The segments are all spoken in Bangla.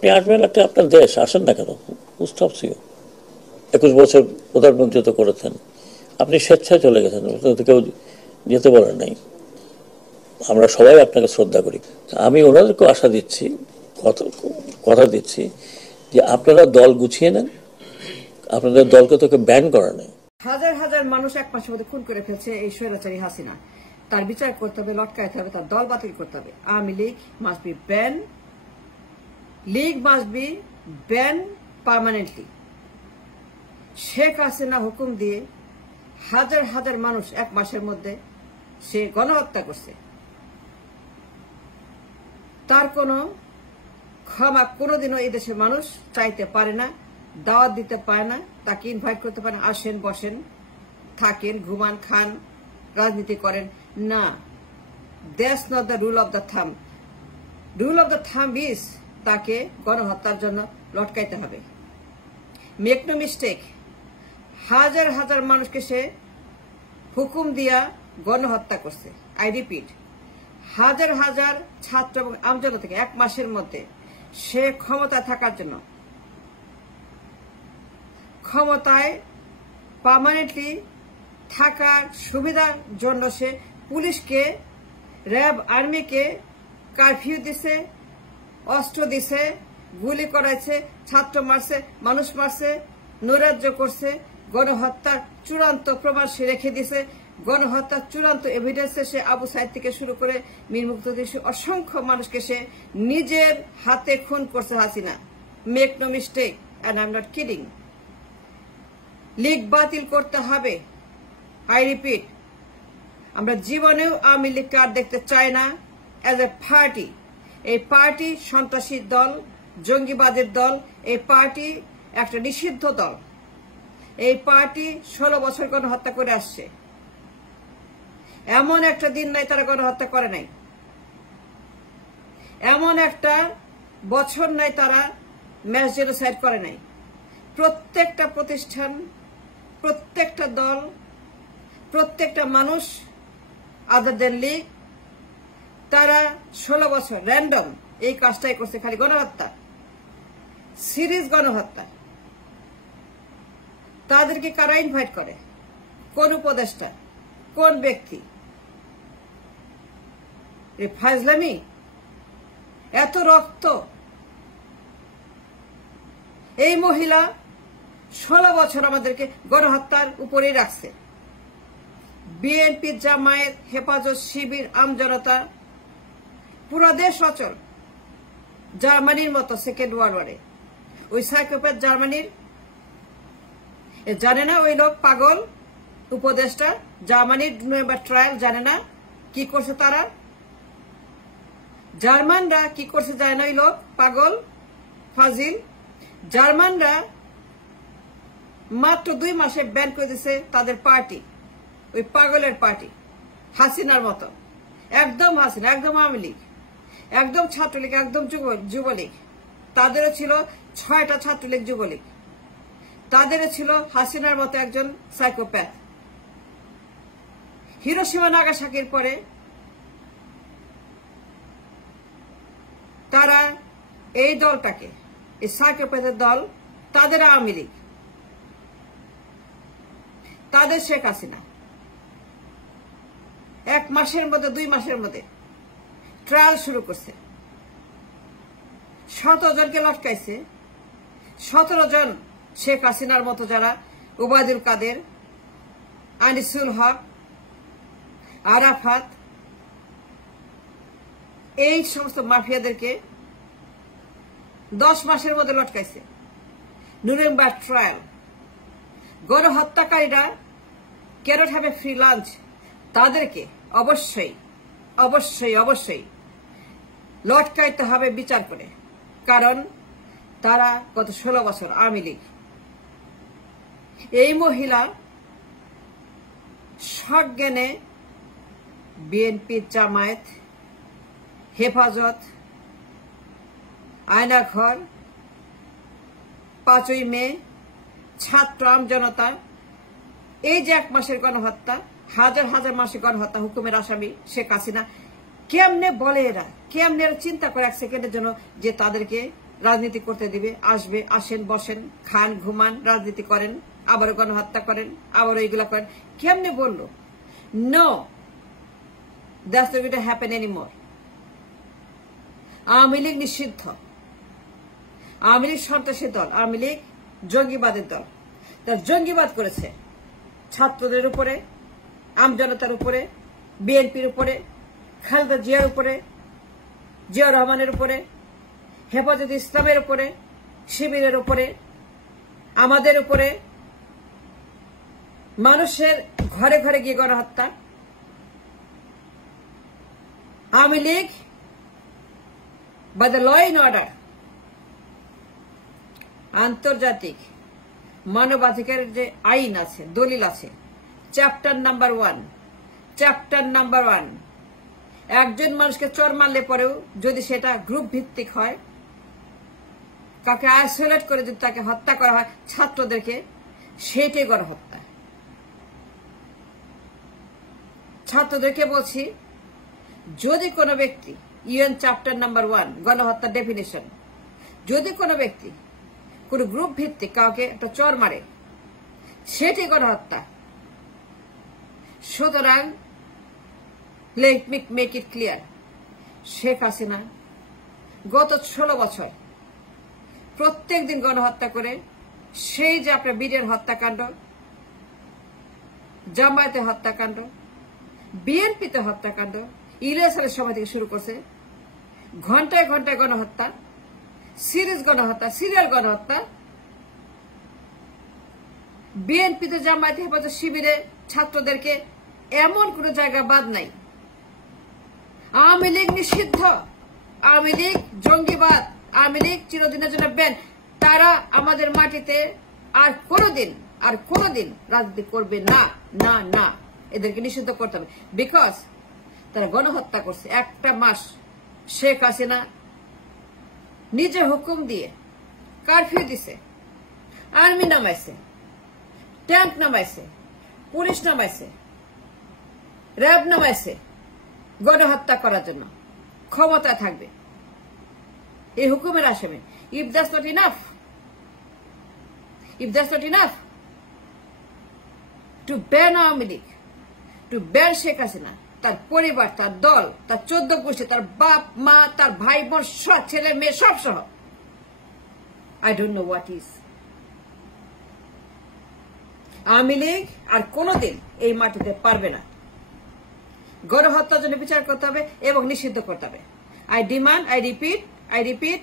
আপনি আসবেন, একটা আপনার দেশ, আসেন না কেন? Stop you. 21 বছর প্রধানমন্ত্রিত্ব করেছেন, আপনি স্বেচ্ছায় চলে গেছেন, কেউ যেতে বলেন নাই। আমরা সবাই আপনাকে শ্রদ্ধা করি। আমি ওনাদেরকেও আশা দিচ্ছি, কথা দিচ্ছি যে আপনারা দল গুছিয়ে নেন, আপনাদের দলকে তো কেউ ব্যান করা নেই। হাজার হাজার মানুষ এক মাসের মধ্যে খুন করে ফেলছে এই স্বৈরাচারী হাসিনা। তার বিচার করতে হবে, লটকাইতে হবে, তার দল বাতিল করতে হবে। Awami League must be ban, League must be ban permanently. Sheikh Hasina হুকুম দিয়ে হাজার হাজার মানুষ এক মাসের মধ্যে সে গণহত্যা করছে। তার কোনো ক্ষমা কোনোদিনও এই দেশের মানুষ চাইতে পারে না, দাওয়াত দিতে পারে না, তাকে ইনভাইট করতে পারে না, আসেন বসেন থাকেন ঘুমান খান রাজনীতি করেন না। That's not the rule of the thumb. Rule of the thumb is তাকে গণহত্যার জন্য লটকাইতে হবে। মেক নো মিস্টেক, হাজার হাজার মানুষকে সে হুকুম দিয়া গণহত্যা করছে। আই রিপিট, হাজার হাজার ছাত্র এবং আমজনতা থেকে এক মাসের মধ্যে সে ক্ষমতায় থাকার জন্য, ক্ষমতায় পার্মানেন্টলি থাকার সুবিধার জন্য সে পুলিশকে, র্যাব, আর্মিকে কারফিউ দিছে, অস্ত্র দিছে, গুলি করাইছে, ছাত্র মারছে, মানুষ মারছে, নৈরাজ্য করছে, গণহত্যার চূড়ান্ত প্রমাণ সে রেখে দিছে। গণহত্যার চূড়ান্ত এভিডেন্সে সে আবু সাইদ থেকে শুরু করে মীর মুক্তিযোদ্ধা অসংখ্য মানুষকে সে নিজের হাতে খুন করছে Hasina. Make no mistake, and I am not kidding. League বাতিল করতে হবে। আই রিপিট, আমরা জীবনেও আওয়ামী লীগকে আর দেখতে চাই না অ্যাজ এ পার্টি। এই পার্টি সন্ত্রাসী দল, জঙ্গিবাদের দল, এই পার্টি একটা নিষিদ্ধ দল। এই পার্টি 16 বছর গণহত্যা করে আসছে। এমন একটা দিন নাই তারা গণহত্যা করে নাই, এমন একটা বছর নাই তারা ম্যাস জেনোসাইড করে নাই। প্রত্যেকটা প্রতিষ্ঠান, প্রত্যেকটা দল, প্রত্যেকটা মানুষ আদার দেন লীগ, তারা 16 বছর র্যান্ডম এই কাজটাই করছে, খালি গণহত্যা, সিরিজ গণহত্যা। তাদেরকে কারা ইনভাইট করে? কোন উপদেষ্টা, কোন ব্যক্তি? ফাজলামি, এত রক্ত। এই মহিলা 16 বছর আমাদেরকে গণহত্যার উপরেই রাখছে। বিএনপি, জামায়াত, হেফাজত শিবির, আমজনতা, পুরো দেশ অচল। জার্মানির মতো সেকেন্ড ওয়ার্ল্ড ওয়ারে ওই সাইকোপ্যাথ জার্মানির, জানে না ওই লোক পাগল উপদেষ্টা? জার্মানির নভেম্বর ট্রায়াল জানে না কি করছে তারা? জার্মানরা কি করছে জানে না ওই লোক পাগল ফাজিল? জার্মানরা মাত্র 2 মাসে ব্যান করে দিয়েছে তাদের পার্টি, ওই পাগলের পার্টি, হাসিনার মতো। একদম হাসিনা, একদম আওয়ামী লীগ, একদম ছাত্রলীগ, একদম যুবলীগ। তাদেরও ছিল 6টা ছাত্রলীগ, যুবলীগ। তাদেরও ছিল হাসিনার মতো একজন সাইকোপ্যাথ। হিরোশিমা নাগাসাকির পরে তারা এই দলটাকে, এই সাইকোপ্যাথের দল, তাদের আওয়ামী লীগ, তাদের শেখ হাসিনা 1 মাসের মধ্যে, 2 মাসের মধ্যে ট্রায়াল শুরু করছে। 17 জনকে লটকাইছে। 17 জন শেখ হাসিনার মতো, যারা ওবায়দুল কাদের, আনিসুল হক, আরাফাত, এই সমস্ত মাফিয়াদেরকে 10 মাসের মধ্যে লটকাইছে। November trial. গণহত্যাকারীরা can't have a free lunch. তাদেরকে অবশ্যই অবশ্যই অবশ্যই লটকাইতে হবে বিচার করে, কারণ তারা গত 16 বছর আওয়ামী লীগ। এই মহিলা সজ্ঞানে বিএনপি, জামায়াত, হেফাজত, আয়নাঘর, 5ই মে, ছাত্র আমজনতা, এই যে 1 মাসের গণহত্যা, হাজার হাজার মাসের গণহত্যা, হুকুমের আসামি শেখ হাসিনা। কেমনে বলে এরা, কেমনে চিন্তা করে 1 সেকেন্ডের জন্য যে তাদেরকে রাজনীতি করতে দিবে, আসবে, আসেন, বসেন, খান, ঘুমান, রাজনীতি করেন, আবারও গণহত্যা করেন, আবারও এগুলা করেন। কেমনে বললো? No, that's not going to happen anymore. Awami League নিষিদ্ধ। আওয়ামী লীগ সন্ত্রাসী দল, আওয়ামী লীগ জঙ্গিবাদের দল। তার জঙ্গিবাদ করেছে ছাত্রদের উপরে, আমজনতার উপরে, বিএনপির উপরে, খালেদা জিয়ার উপরে, জিয়াউর রহমানের উপরে, হেফাজতে ইসলামের উপরে, শিবিরের উপরে, আমাদের উপরে, মানুষের ঘরে ঘরে গিয়ে গণহত্যা। Awami League by the law and order, আন্তর্জাতিক মানবাধিকারের যে আইন আছে, দলিল আছে, চ্যাপ্টার নাম্বার 1, চ্যাপ্টার নাম্বার 1, একজন মানুষকে চোর মারলে পরেও যদি সেটা গ্রুপ ভিত্তিক হয়, কাকে আইসোলেট করে যদি তাকে হত্যা করা হয়, ছাত্রদেরকে, সেটাই গণহত্যা। ছাত্রদেরকে বলছি, যদি কোনো ব্যক্তি, ইউএন চ্যাপ্টার নাম্বার 1 গণহত্যা ডেফিনেশন, যদি কোনো ব্যক্তি কোন গ্রুপ ভিত্তিক কাউকে একটা চর মারে, সেটি গণহত্যা। সুতরাং let me make it clear, Sheikh Hasina গত 16 বছর প্রত্যেক দিন গণহত্যা করে, সেই যে আপনার বীরের হত্যাকাণ্ড, জামায়াতে হত্যাকাণ্ড, বিএনপিতে হত্যাকাণ্ড, ইলিয়াসের সময় থেকে শুরু করছে, ঘন্টায় ঘন্টায় গণহত্যা, সিরিজ গণহত্যা, সিরিয়াল গণহত্যা। বিএনপিতে, জামায়াতে, হেফাজত, শিবিরে ছাত্রদেরকে এমন কোন জায়গা বাদ নাই। আওয়ামী লীগ নিষিদ্ধ, আওয়ামী লীগ জঙ্গিবাদ, আওয়ামী লীগ চিরদিনের জন্য ব্যান। তারা আমাদের মাটিতে আর কোনোদিন রাজনীতি করবে না, না, না। এদেরকে নিষিদ্ধ করতে হবে, বিকজ তারা গণহত্যা করছে। একটা মাস শেখ হাসিনা নিজে হুকুম দিয়ে কারফিউ দিছে, আর্মি নামাইছে, ট্যাঙ্ক নামাইছে, পুলিশ নামাইছে, র্যাব নামাইছে গণহত্যা করার জন্য। ক্ষমতা থাকবে এই হুকুমের আসামে। If that's not enough to ban Awami League, to ban Sheikh Hasina, তার পরিবার, তার দল, তার 14 গোষ্ঠী, তার বাপ মা, তার ভাই বোন, সব ছেলে মেয়ে, সব সহ, I don't know what is. Awami League আর কোনোদিন এই মাটিতে পারবে না। গণহত্যার জন্য বিচার করতে হবে এবং নিষিদ্ধ করতে হবে। আই ডিমান্ড, আই রিপিট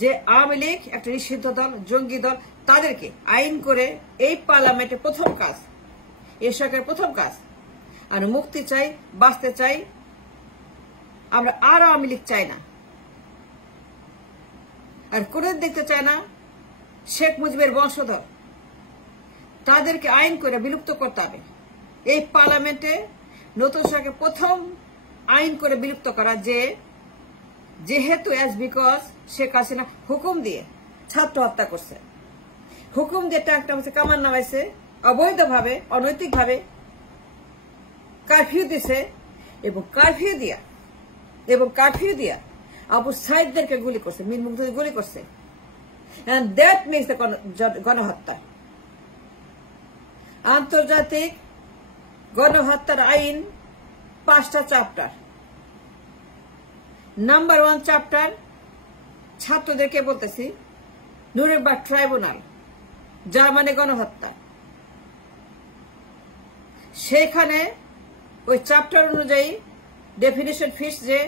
যে আওয়ামী লীগ একটা নিষিদ্ধ দল, জঙ্গি দল। তাদেরকে আইন করে এই পার্লামেন্টে প্রথম কাজ, এই সরকারের প্রথম কাজ। আর মুক্তি চাই, বাঁচতে চাই আমরা। আর আওয়ামী লীগ চাই না, আর কোনোদিন দেখতে চায় না শেখ মুজিবের বংশধর। তাদেরকে আইন করে বিলুপ্ত করতে হবে। এই পার্লামেন্টে নতুন সরকার প্রথম আইন করে বিলুপ্ত করা, যেহেতু বিকজ শেখ হাসিনা হুকুম দিয়ে ছাত্র হত্যা করছে, হুকুম দিয়ে ট্যাঙ্ক নামাইছে, কামান নামাইছে, অবৈধভাবে, অনৈতিকভাবে কারফিউ দিছে, এবং কারফিউ দিয়া আবু সাইদদেরকে গুলি করছে, মীর মুগ্ধকে গুলি করছে। এন্ড দ্যাট মিনস দ্য গণহত্যা। আন্তর্জাতিক গণহত্যার আইন 5টা চ্যাপ্টার। নাম্বার 1 চ্যাপ্টার, ছাত্রদেরকে বলতেছি, নুরেমবার্গ ট্রাইব্যুনাল, জার্মানি গণহত্যা। সেখানে ওই চ্যাপ্টার অনুযায়ী ডেফিনিশন ফিক্স যে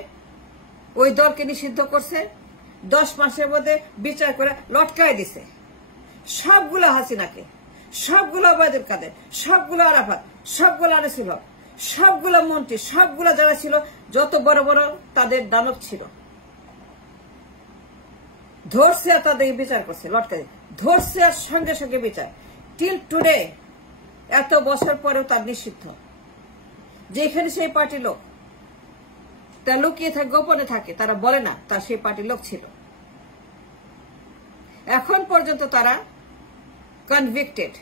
ওই দলকে নিষিদ্ধ করছে, 10 মাসের মধ্যে বিচার করে লটকায় দিছে। সবগুলো হাসিনাকে, সবগুলো ওবায়দুল কাদের, সবগুলো আরাফাত, সবগুলো আনিসুল হক, সবগুলো মন্ত্রী, সবগুলো যারা ছিল, যত বড় বড় তাদের দানব ছিল, ধরছে আর তাদেরকে বিচার করছে, লটকায় ধরছে আর সঙ্গে সঙ্গে বিচার। টিল টুডে, এত বছর পরেও তার নিষিদ্ধ। যেখানে সেই পার্টির লোক, তা লুকিয়ে থাকে, গোপনে থাকে, তারা বলে না তার সেই পার্টির লোক ছিল। এখন পর্যন্ত তারা কনভিক্টেড,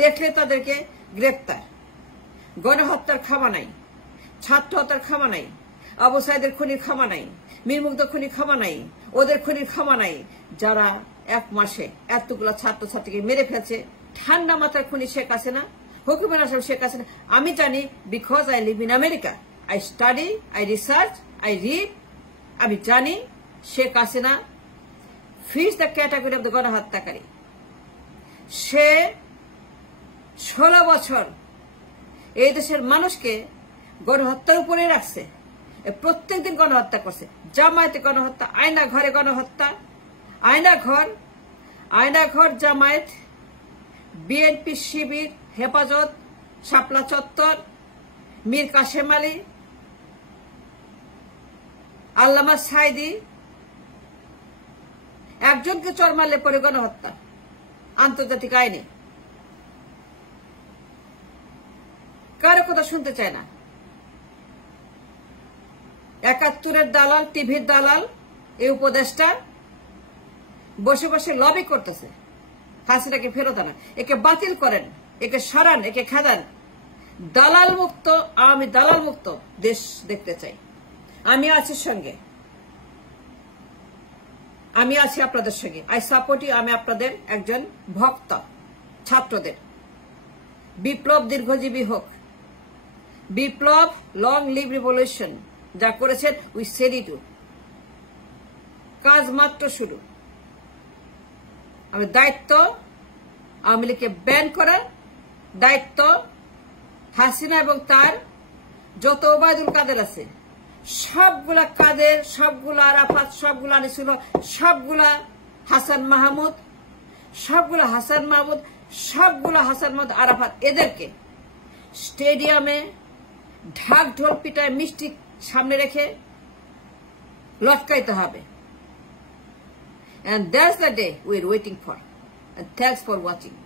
দেখলে তাদেরকে গ্রেপ্তার। গণহত্যার ক্ষমা নাই, ছাত্র হত্যার ক্ষমা নাই, আবু সাইদের খুনির ক্ষমা নাই, মীর মুগ্ধ খুনির ক্ষমা নাই, ওদের খুনির ক্ষমা নাই। যারা 1 মাসে এতগুলা ছাত্রছাত্রীকে মেরে ফেলছে, ঠান্ডা মাথার খুনি শেখ হাসিনা, হুকুমের আসল শেখ হাসিনা। আমি জানি, because I live in America, I study, I research, I read. আমি জানি Sheikh Hasina fits the category of the গণহত্যাকারী। সে 16 বছর এই দেশের মানুষকে গণহত্যার উপরে রাখছে। প্রত্যেকদিন গণহত্যা করছে। জামায়াতে গণহত্যা, আয়না ঘরে গণহত্যা, আয়না ঘর জামায়াত, বিএনপি শিবির, হেফাজত, শাপলা চত্বর, মীর কাশেম আলী, আল্লামা সাইদি, একজনকে চর মারলে পরে গণহত্যা আন্তর্জাতিক আইনে। কারো কথা শুনতে চায় না। 71-এর দালাল, টিভির দালাল, এই উপদেষ্টা বসে বসে লবি করতেছে হাসিনাকে ফেরত আনা। একে বাতিল করেন, একে সরান, একে খেদান। দালাল মুক্ত, আমি দালাল মুক্ত দেশ দেখতে চাই। আমি আছি সঙ্গে, আমি আছি আপনাদের সঙ্গে। I support you. আমি আপনাদের একজন ভক্ত। ছাত্রদের বিপ্লব দীর্ঘজীবী হোক, বিপ্লব, লং লিভ রিভলিউশন। যা করেছেন উই সেড ইট। কাজ মাত্র শুরু। আমি দায়িত্ব আওয়ামী লীগকে ব্যান করার, দায়িত্ব হাসিনা এবং তার যত ওবায়দুল কাদের আছে, সবগুলা কাদের, সবগুলা আরাফাত, সবগুলা আনিসুল, সবগুলা হাসান মাহমুদ, সবগুলা হাসান মাহমুদ আরাফাত, এদেরকে স্টেডিয়ামে ঢাক ঢোল পিটায় মিষ্টি সামনে রেখে লটকাইতে হবে। And that's the day we're waiting for. And thanks for watching.